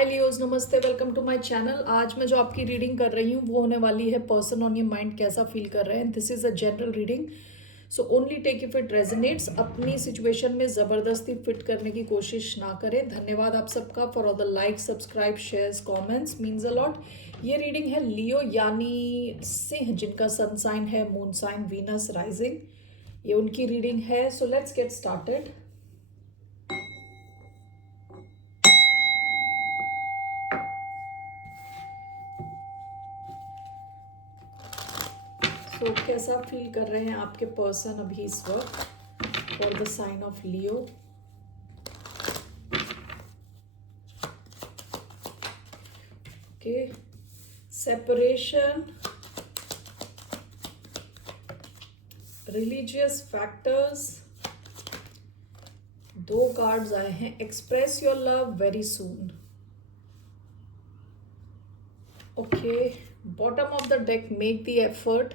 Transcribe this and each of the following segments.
हाय Leos, नमस्ते, welcome to my channel. आज मैं जो आपकी रीडिंग कर रही हूँ वो होने वाली है पर्सन ऑन योर माइंड कैसा फील कर रहे हैं। This is a general reading, so only take if it resonates. अपनी सिचुएशन में ज़बरदस्ती फिट करने की कोशिश ना करें। धन्यवाद आप सबका for all the like, subscribe, shares, comments, means a lot. ये रीडिंग है लियो यानी सिंह, जिनका सन साइन है मून साइन वीनस राइजिंग। ये उनकी रीडिंग है। So let's get started. तो कैसा फील कर रहे हैं आपके पर्सन अभी इस वक्त for the sign of Leo. Okay, separation, religious factors, दो कार्ड्स आए हैं। Express your love very soon. Okay, bottom of the deck, make the effort.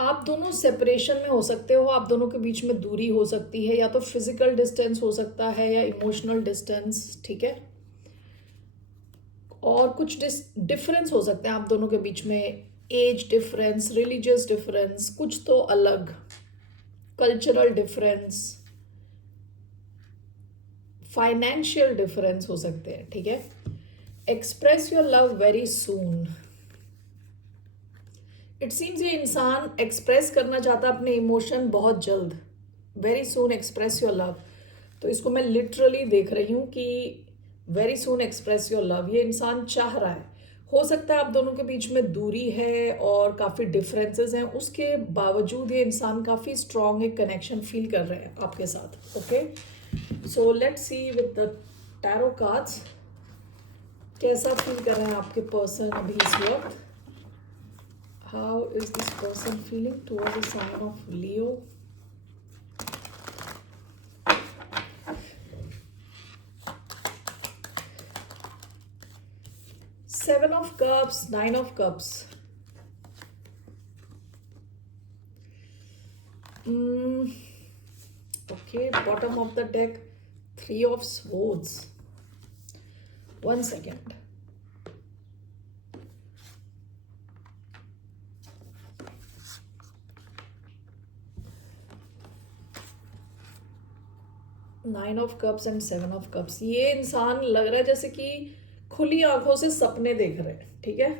आप दोनों सेपरेशन में हो सकते हो, आप दोनों के बीच में दूरी हो सकती है, या तो फिजिकल डिस्टेंस हो सकता है या इमोशनल डिस्टेंस, ठीक है। और कुछ डिफरेंस हो सकते हैं आप दोनों के बीच में, एज डिफरेंस, रिलीजियस डिफरेंस, कुछ तो अलग, कल्चरल डिफरेंस, फाइनेंशियल डिफरेंस हो सकते हैं, ठीक है। Express your love very soon. It seems ये इंसान एक्सप्रेस करना चाहता है अपने इमोशन बहुत जल्द। Very soon express your love, तो इसको मैं लिटरली देख रही हूँ कि very soon express your love ये इंसान चाह रहा है। हो सकता है आप दोनों के बीच में दूरी है और काफ़ी डिफरेंसेस हैं, उसके बावजूद ये इंसान काफ़ी स्ट्रॉन्ग एक कनेक्शन फील कर रहे हैं आपके साथ। Okay, so let's C with the tarot cards कैसा फील कर रहे हैं आपके पर्सन अभी इस वक्त। How is this person feeling towards the sign of Leo? Seven of Cups, Nine of Cups. Okay, bottom of the deck, Three of Swords. 1 second. Nine of cups and seven of cups. ये इंसान लग रहा है जैसे कि खुली आंखों से सपने देख रहे हैं, ठीक है।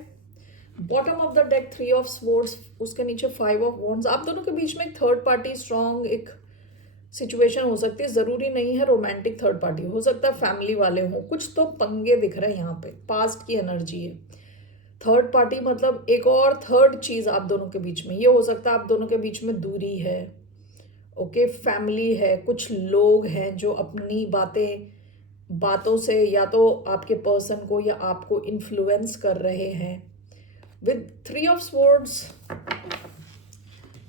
Bottom of the deck, three of swords, उसके नीचे फाइव ऑफ वॉन्ड्स। आप दोनों के बीच में एक थर्ड पार्टी स्ट्रॉन्ग एक सिचुएशन हो सकती है। ज़रूरी नहीं है रोमांटिक थर्ड पार्टी, हो सकता है फैमिली वाले हों। कुछ तो पंगे दिख रहे हैं यहाँ पे, पास्ट की एनर्जी है। थर्ड पार्टी मतलब एक और थर्ड चीज़ आप दोनों के बीच में। ये हो सकता है आप दोनों के बीच में दूरी है, ओके, फैमिली है, कुछ लोग हैं जो अपनी बातों से या तो आपके पर्सन को या आपको इन्फ्लुएंस कर रहे हैं। विद थ्री ऑफ स्वॉर्ड्स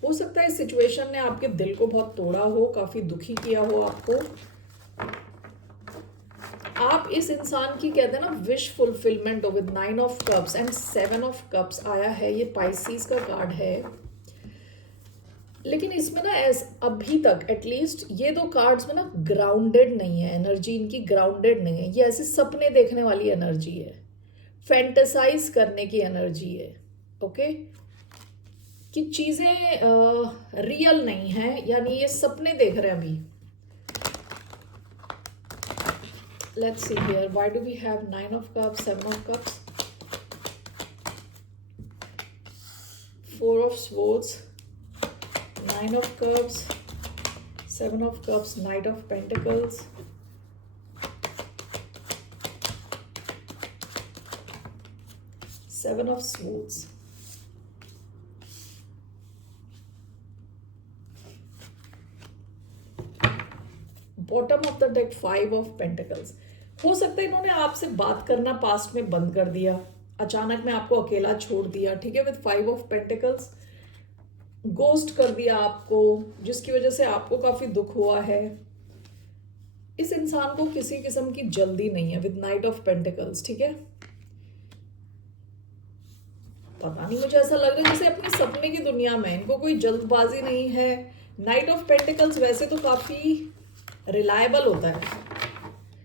हो सकता है इस सिचुएशन ने आपके दिल को बहुत तोड़ा हो, काफ़ी दुखी किया हो आपको। आप इस इंसान की कहते हैं ना विश फुलफिलमेंट हो। With nine of cups and seven of cups आया है, ये पाइसीज का कार्ड है। लेकिन इसमें ना अभी तक एटलीस्ट ये दो कार्ड्स में ना ग्राउंडेड नहीं है एनर्जी, इनकी ग्राउंडेड नहीं है। ये ऐसे सपने देखने वाली एनर्जी है, फैंटेसाइज करने की एनर्जी है, ओके, कि चीज़ें रियल नहीं है, यानी ये सपने देख रहे हैं अभी। Let's see here, why do we have nine of cups, seven of cups, four of swords, Nine of Cups, Seven of Cups, Knight of Pentacles, Seven of Swords. Bottom of the deck, Five of Pentacles. हो सकता है इन्होंने आपसे बात करना past में बंद कर दिया, अचानक में आपको अकेला छोड़ दिया, ठीक है। With five of pentacles ghost कर दिया आपको, जिसकी वजह से आपको काफी दुख हुआ है। इस इंसान को किसी किस्म की जल्दी नहीं है। विद नाइट ऑफ पेंटिकल्स, ठीक है। पता नहीं, मुझे ऐसा लग रहा है जैसे अपने सपने की दुनिया में, इनको कोई जल्दबाजी नहीं है। नाइट ऑफ पेंटिकल्स वैसे तो काफी रिलायबल होता है,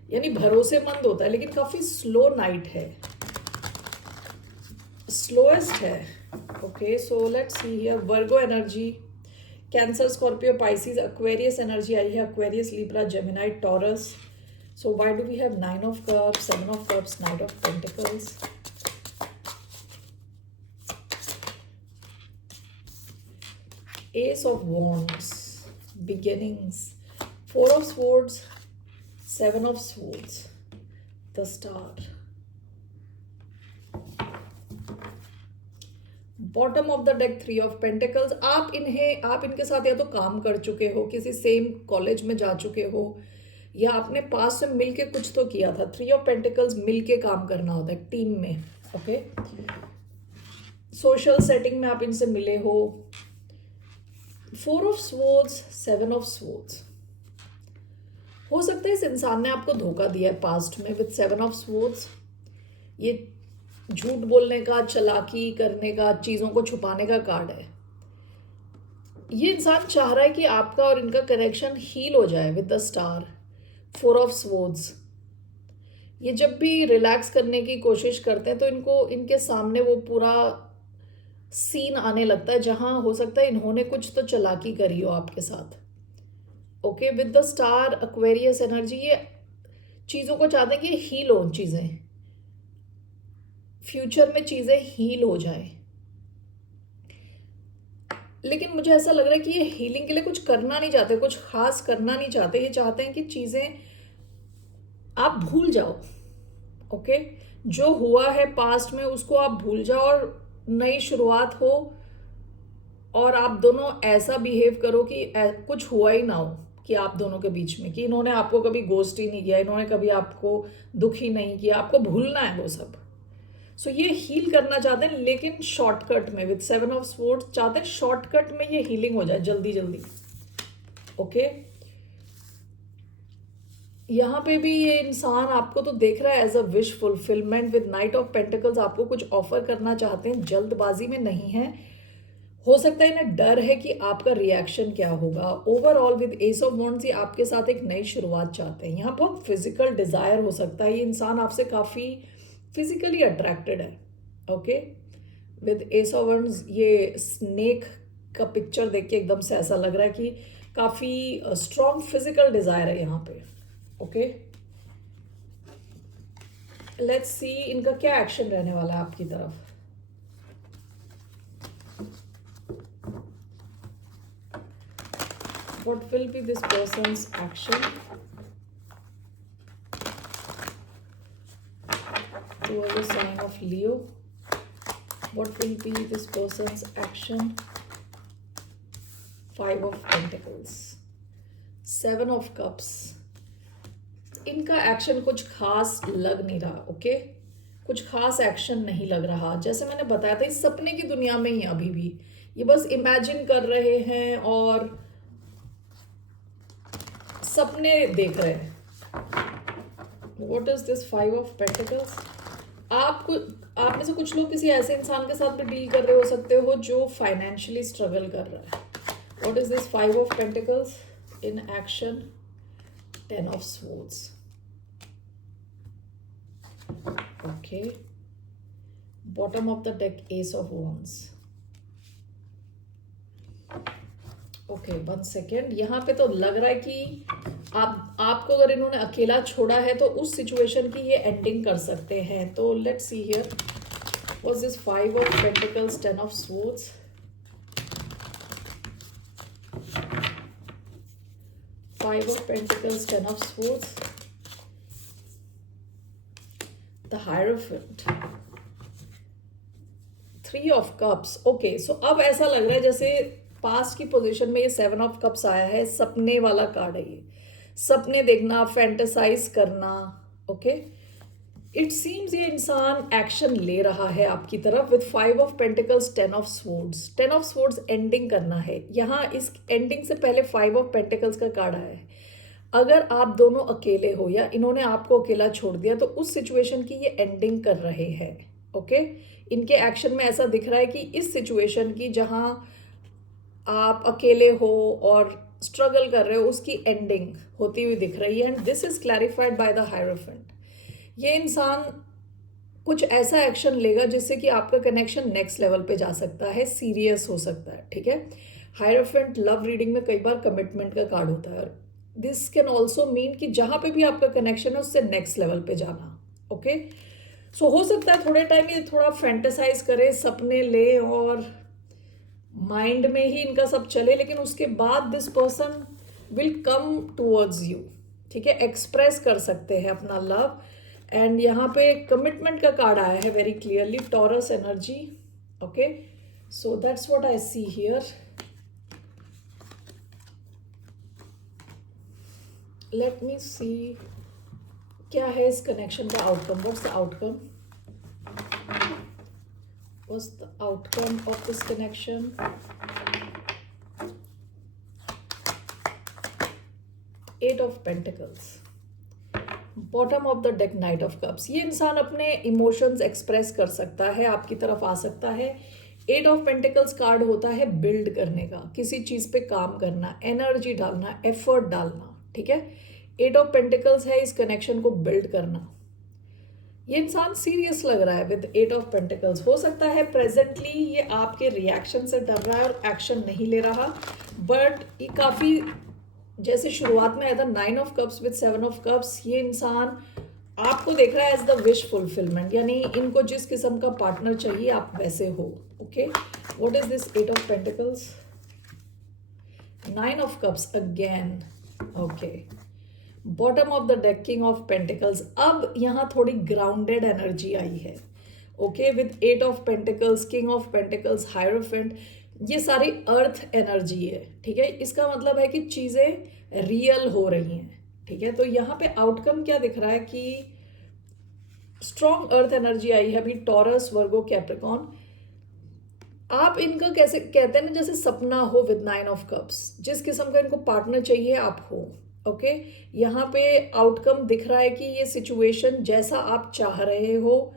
यानी भरोसेमंद होता है, लेकिन काफी स्लो नाइट है, स्लोएस्ट है। Okay, so let's see here Virgo energy, Cancer, Scorpio, Pisces, Aquarius energy आई है, Aquarius, Libra, Gemini, Taurus. So why do we have 9 of cups, 7 of cups, knight of pentacles? Ace of Wands, beginnings, 4 of Swords, 7 of Swords, the Star, bottom of the deck 3 of pentacles. आप इनके साथ या तो काम कर चुके हो, किसी सेम कॉलेज में जा चुके हो, या आपने पास में मिलके कुछ तो किया था। 3 ऑफ पेंटिकल्स मिलके काम करना होता है टीम में। ओके, सोशल सेटिंग में आप इनसे मिले हो। 4 ऑफ स्वॉर्ड्स, 7 ऑफ स्वॉर्ड्स, हो सकता है इस इंसान ने आपको धोखा दिया है पास्ट में विद 7 ऑफ स्वॉर्ड्स। ये झूठ बोलने का, चालाकी करने का, चीज़ों को छुपाने का कार्ड है। ये इंसान चाह रहा है कि आपका और इनका कनेक्शन हील हो जाए with the star, 4 of swords. ये जब भी रिलैक्स करने की कोशिश करते हैं तो इनके सामने वो पूरा सीन आने लगता है जहां हो सकता है इन्होंने कुछ तो चालाकी करी हो आपके साथ। Okay, with the star, Aquarius energy, ये चीज़ों को चाहते हैं कि हील हो, चीज़ें फ्यूचर में चीज़ें हील हो जाए। लेकिन मुझे ऐसा लग रहा है कि ये हीलिंग के लिए कुछ करना नहीं चाहते, कुछ खास करना नहीं चाहते। ये चाहते हैं कि चीज़ें आप भूल जाओ। ओके, जो हुआ है पास्ट में उसको आप भूल जाओ और नई शुरुआत हो, और आप दोनों ऐसा बिहेव करो कि कुछ हुआ ही ना हो कि आप दोनों के बीच में, कि इन्होंने आपको कभी गोस्ट ही नहीं किया, इन्होंने कभी आपको दुखी नहीं किया, आपको भूलना है वो सब। सो ये हील करना चाहते हैं, लेकिन शॉर्टकट में। विद 7 ऑफ स्वॉर्ड्स चाहते हैं शॉर्टकट में ये हीलिंग हो जाए जल्दी जल्दी। ओके, यहाँ पे भी ये इंसान आपको तो देख रहा है as a wish fulfilment. With knight of pentacles आपको कुछ ऑफर करना चाहते हैं, जल्दबाजी में नहीं है। हो सकता है इन्हें डर है कि आपका रिएक्शन क्या होगा। Overall with S of wands ये आपके साथ एक नई शुरुआत चाहते हैं। यहाँ बहुत फिजिकल डिजायर हो सकता है, ये इंसान आपसे काफ़ी फिजिकली अट्रैक्टेड है। Okay, with S of wands ये स्नेक का पिक्चर देख के एकदम से ऐसा लग रहा है कि काफ़ी स्ट्रॉन्ग फिजिकल डिजायर है यहाँ पे। ओके, लेट्स सी इनका क्या एक्शन रहने वाला है आपकी तरफ। What will be this person's action towards the sign of Leo? What will be this person's action? 5 of Pentacles, 7 of Cups. इनका एक्शन कुछ खास लग नहीं रहा। ओके, कुछ खास एक्शन नहीं लग रहा। जैसे मैंने बताया था, इस सपने की दुनिया में ही अभी भी ये बस इमेजिन कर रहे हैं और सपने देख रहे हैं। What is this 5 of Pentacles? आप में से कुछ लोग किसी ऐसे इंसान के साथ भी डील कर रहे हो सकते हो जो फाइनेंशियली स्ट्रगल कर रहा है। What is this 5 of Pentacles in action? 10 of Swords. Okay. Bottom of the deck, Ace of Wands. Okay, 1 second. यहाँ पे तो लग रहा है कि आपको अगर इन्होंने अकेला छोड़ा है तो उस सिचुएशन की ये एंडिंग कर सकते हैं। तो let's see here, what is this 5 of pentacles, 10 of swords, 5 of Pentacles, 10 of Swords, the Hierophant, 3 of Cups. Okay, सो अब ऐसा लग रहा है जैसे पास्ट की पोजीशन में ये 7 ऑफ कप्स आया है। सपने वाला कार्ड है ये, सपने देखना, फैंटेसाइज करना। ओके, इट सीम्स ये इंसान एक्शन ले रहा है आपकी तरफ with 5 of pentacles, 10 of swords. 10 of swords ending करना है। यहाँ इस एंडिंग से पहले 5 ऑफ पेंटिकल्स का कार्ड आया है। अगर आप दोनों अकेले हो या इन्होंने आपको अकेला छोड़ दिया तो उस सिचुएशन की ये एंडिंग कर रहे हैं। ओके, इनके एक्शन में ऐसा दिख रहा है कि इस सिचुएशन की जहाँ आप अकेले हो और स्ट्रगल कर रहे हो उसकी एंडिंग होती हुई दिख रही है, and this is clarified by the hierophant. ये इंसान कुछ ऐसा एक्शन लेगा जिससे कि आपका कनेक्शन नेक्स्ट लेवल पे जा सकता है, सीरियस हो सकता है, ठीक है। हायरोफेंट लव रीडिंग में कई बार कमिटमेंट का कार्ड होता है। दिस कैन ऑल्सो मीन कि जहाँ पे भी आपका कनेक्शन है उससे नेक्स्ट लेवल पे जाना, ओके। सो हो सकता है थोड़े टाइम ये थोड़ा फैंटेसाइज करे, सपने ले और माइंड में ही इनका सब चले, लेकिन उसके बाद this person will come towards you, ठीक है, एक्सप्रेस कर सकते हैं अपना लव। एंड यहाँ पे कमिटमेंट का कार्ड आया है very clearly, Taurus energy, okay. So that's what I see here. Let me see क्या है इस कनेक्शन का outcome, what's the outcome, what's the outcome of this connection? Eight of Pentacles, bottom of the deck, Knight of Cups। ये इंसान अपने emotions express कर सकता है, आपकी तरफ आ सकता है। एट ऑफ पेंटिकल्स कार्ड होता है बिल्ड करने का, किसी चीज पे काम करना, एनर्जी डालना, एफर्ट डालना, ठीक है। एट ऑफ पेंटिकल्स है इस कनेक्शन को बिल्ड करना। ये इंसान सीरियस लग रहा है विद एट ऑफ पेंटिकल्स। हो सकता है प्रेजेंटली ये आपके रिएक्शन से डर रहा है और एक्शन नहीं ले रहा, बट ये काफ़ी जैसे शुरुआत में आया था nine of cups with seven of cups, ये इंसान आपको देख रहा है एज द विश फुलफिलमेंट, यानी इनको जिस किस्म का पार्टनर चाहिए आप वैसे हो, okay. What is this eight of pentacles, nine of cups again, okay. Bottom of the deck, king of pentacles. अब यहाँ थोड़ी ग्राउंडेड एनर्जी आई है, okay, with eight of pentacles, king of pentacles, hierophant, ये सारी अर्थ एनर्जी है, ठीक है। इसका मतलब है कि चीज़ें रियल हो रही हैं, ठीक है। तो यहाँ पे आउटकम क्या दिख रहा है कि स्ट्रॉन्ग अर्थ एनर्जी आई है अभी, टॉरस, वर्गो, कैप्रिकॉन। आप इनका कैसे कहते हैं ना, जैसे सपना हो विद नाइन ऑफ कप्स, जिस किस्म का इनको पार्टनर चाहिए आप हो, ओके। यहाँ पे आउटकम दिख रहा है कि ये सिचुएशन जैसा आप चाह रहे हो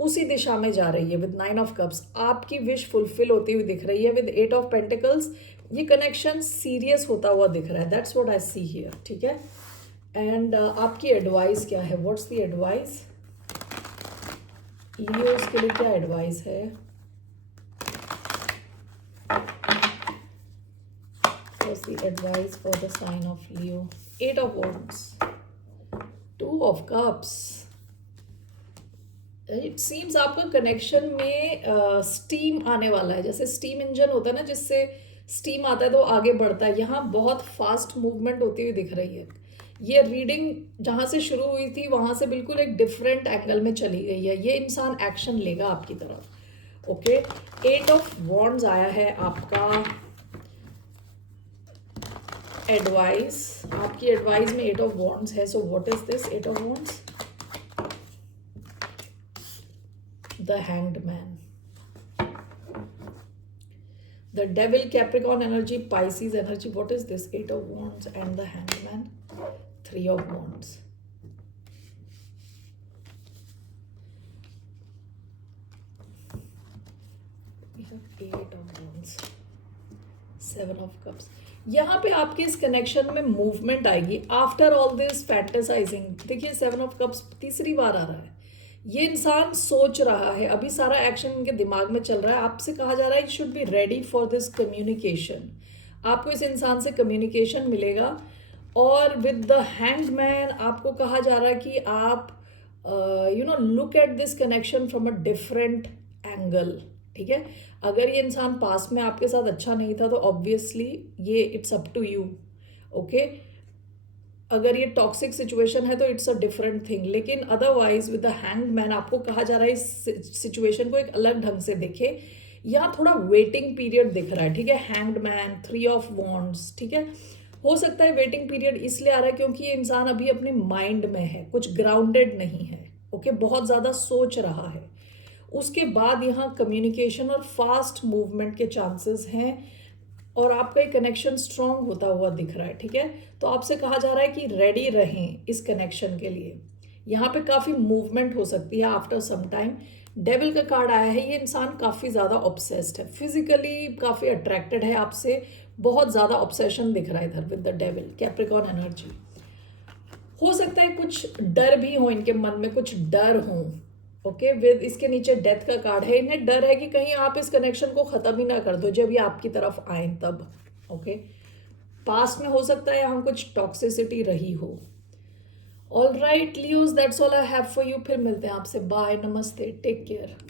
उसी दिशा में जा रही है विद नाइन ऑफ कप्स, आपकी विश फुलफिल होती हुई दिख रही है विद एट ऑफ पेंटिकल्स। ये कनेक्शन सीरियस होता हुआ दिख रहा है, that's what I see here, ठीक है। एंड आपकी एडवाइस क्या है, व्हाट्स द एडवाइस, लियोस के लिए क्या एडवाइस है, what's the advice for the sign of Leo? Eight of Wands, Two of Cups। It seems आपका कनेक्शन में स्टीम आने वाला है, जैसे स्टीम इंजन होता है ना, जिससे स्टीम आता है तो आगे बढ़ता है। यहाँ बहुत फास्ट मूवमेंट होती हुई दिख रही है। ये रीडिंग जहाँ से शुरू हुई थी वहाँ से बिल्कुल एक डिफरेंट एंगल में चली गई है। ये इंसान एक्शन लेगा आपकी तरफ, ओके। एट ऑफ वॉन्ड्स आया है आपका एडवाइस, आपकी एडवाइस में एट ऑफ वॉन्ड्स है। So what is this eight of wands, the hanged man, the devil, Capricorn energy, Pisces energy. What is this eight of wands and the hanged man, three of wands. Eight of wands, seven of cups. यहाँ पे आपके इस connection में movement आएगी after all this fantasising. देखिए seven of cups तीसरी बार आ रहा है। ये इंसान सोच रहा है, अभी सारा एक्शन इनके दिमाग में चल रहा है। आपसे कहा जा रहा है you should be ready for this communication. आपको इस इंसान से कम्युनिकेशन मिलेगा। और विद द हैंग्ड मैन आपको कहा जा रहा है कि आप look at this connection from a different angle, ठीक है। अगर ये इंसान पास में आपके साथ अच्छा नहीं था तो ऑब्वियसली ये it's up to you, okay. अगर ये टॉक्सिक सिचुएशन है तो इट्स अ डिफरेंट थिंग, लेकिन otherwise with the hanged man आपको कहा जा रहा है इस सिचुएशन को एक अलग ढंग से देखे। यहाँ थोड़ा वेटिंग पीरियड दिख रहा है, ठीक है। Hanged man, three of wands, ठीक है। हो सकता है वेटिंग पीरियड इसलिए आ रहा है क्योंकि ये इंसान अभी अपने माइंड में है, कुछ ग्राउंडेड नहीं है, ओके। बहुत ज़्यादा सोच रहा है। उसके बाद यहाँ कम्युनिकेशन और फास्ट मूवमेंट के चांसेस हैं और आपका एक कनेक्शन स्ट्रांग होता हुआ दिख रहा है, ठीक है। तो आपसे कहा जा रहा है कि रेडी रहें इस कनेक्शन के लिए। यहाँ पे काफ़ी मूवमेंट हो सकती है आफ्टर सम टाइम। डेविल का कार्ड आया है, ये इंसान काफ़ी ज़्यादा ऑब्सेस्ड है, फिजिकली काफ़ी अट्रैक्टेड है आपसे, बहुत ज़्यादा ऑब्सेशन दिख रहा है इधर with the devil, Capricorn energy. हो सकता है कुछ डर भी हो इनके मन में, कुछ डर हो। ओके, विद इसके नीचे डेथ का कार्ड है, इन्हें डर है कि कहीं आप इस कनेक्शन को ख़त्म ही ना कर दो जब ये आपकी तरफ आए तब। ओके, पास्ट में हो सकता है यहाँ कुछ टॉक्सिसिटी रही हो। All right Leos, that's all I have for you. फिर मिलते हैं आपसे, बाय, नमस्ते, टेक केयर।